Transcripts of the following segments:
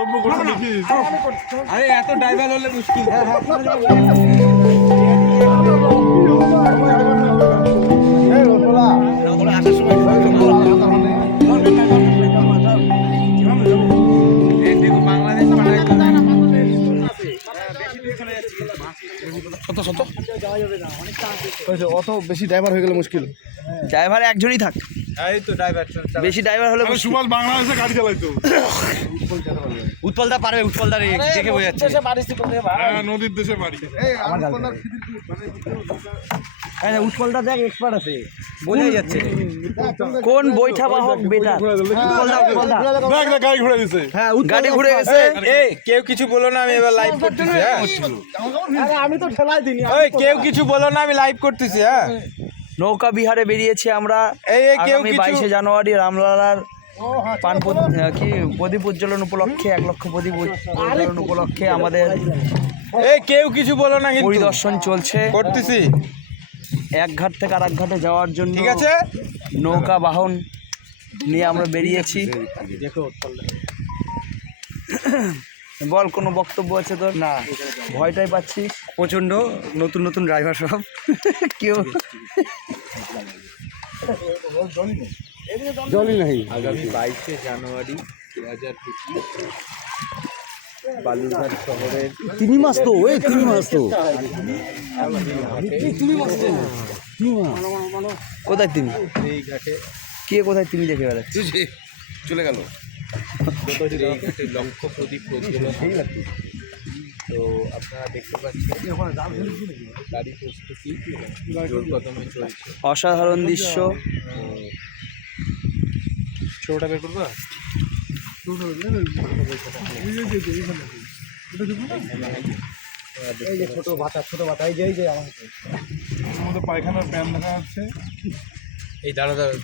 আরম্ভ করছে নাকি? আরে এত ড্রাইভার হলে মুশকিল। আসার সময় বাংলাদেশ অত বেশি ড্রাইভার হয়ে গেলে মুশকিল। ড্রাইভার একজনই থাক, এই তো ড্রাইভার বেশি ড্রাইভার হলে আরে সুভাষ বাংলাদেশে গাড়ি চালাইতো। উৎপলদা পারবে, উৎপলদা দেখে বোঝা যাচ্ছে। হ্যাঁ, নদীর দেশে বাড়ি। উৎপলটা দেখ এক্সপার্ট আছে, বোঝাই যাচ্ছে কোন বৈঠা বাহক বেটার। দেখ দেখ গাড়ি ঘুরে দিছে। গাড়ি ঘুরে গেছে। এই কেউ কিছু বলো না, আমি এবার লাইভ করতেছি। হ্যাঁ আমি তো ঠেলাই দিইনি। ওই কেউ কিছু বলো না, আমি লাইভ করতেছি। হ্যাঁ নৌকা বিহারে বেরিয়েছি আমরা এই কেউ আগামী কিছু 22শে জানুয়ারি রামলালার প্রদীপ উজ্জ্বলন উপলক্ষে 1 লক্ষ প্রদীপ উজ্জ্বলন উপলক্ষে আমাদের এই কেউ কিছু বলো না, কিন্তু পরিদর্শন চলছে। করতেছি। এক ঘাট থেকে আরেক ঘাটে যাওয়ার জন্য ঠিক আছে, নৌকা বাহন নিয়ে আমরা বেরিয়েছি। বল, কোনো বক্তব্য আছে তোর? না, ভয়টাই পাচ্ছি প্রচণ্ড। নতুন নতুন ড্রাইভার সব কেউ জলই নাই। আগামী 22শে জানুয়ারি 2025 বালুরঘাট শহরের তিনি মাস তো, ওই তিনি মাস তো। কোথায় তুমি? এই ঘাটে কে কোথায় তুমি দেখে বেড়াচ্ছি? চলে গেল। এই ঘাটে লক্ষ্য প্রদীপ প্রজ্বলন। তো আপনারা দেখতে পাচ্ছেন গাড়ি প্রস্তুতি জোর কদমে চলছে। অসাধারণ দৃশ্য। ছোটটা বের করবো। এই যে ছোট ভাতা, এই যে আমার এর মধ্যে পায়খানার প্যান দেখা যাচ্ছে। এই দাঁড়া দাঁড়া,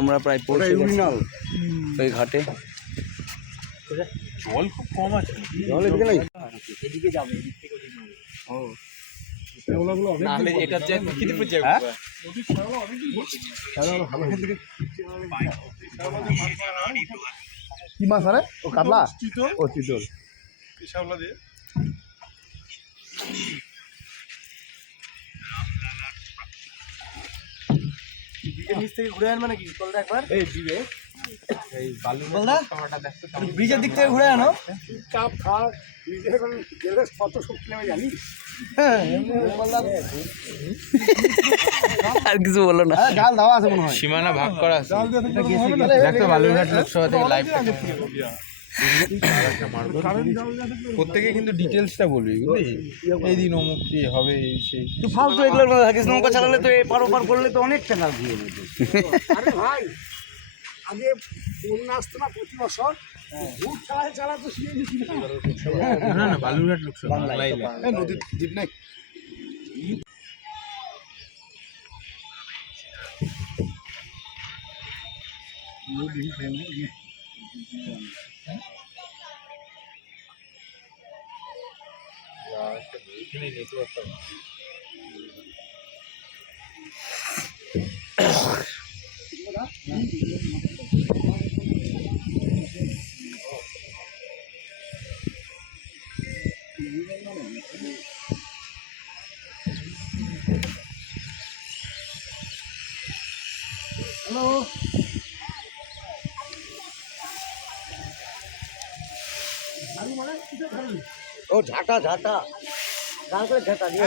আমরা প্রায় পৌঁছে গেছি ওই ঘাটে। জল খুব কম আছে। জল এদিকে নাই। এদিকে যাবে, এদিক থেকে ওদিক যাবে। নাহলে এটা যে খিদিপুর যাবে। কি মাছ আরে? ও কাতলা, চিতল, ও চিতল। শ্যাওলা দিয়ে। নিচ থেকে ঘুরে আনবে নাকি? চলটা একবার এই দিবে এই বালুরঘাট শহরটা দেখতে কেমন? ব্রিজের দিক থেকে ঘুরে আনো। চাপ খাওয়া এখন গেলে কত শক্তি নেবে জানি। আর কিছু বলো না। জাল দেওয়া আছে মনে হয়। সীমানা ভাগ করা আছে। দেখো বালুরঘাট লোকসভা থেকে লাইভ প্রত্যেকে কিন্তু ডিটেলসটা বলবি, বুঝলি? এই দিন অমুক কি হবে, এই সেই। তুই ফালতু এগুলোর মধ্যে থাকিস। নৌকা চালালে তো এপার ওপার করলে তো অনেক টাকা দিয়ে নেবে। আরে ভাই, আগে বন্যা আসতো না প্রতি বছর, ভূত চালা তো শুয়ে দিচ্ছি না। না না, বালুরঘাট লোকসভা লাইভ। নদীর দ্বীপ নাই। ও ঝাঁটা ঝাঁটা, গান করে ঝাঁটা দিয়ে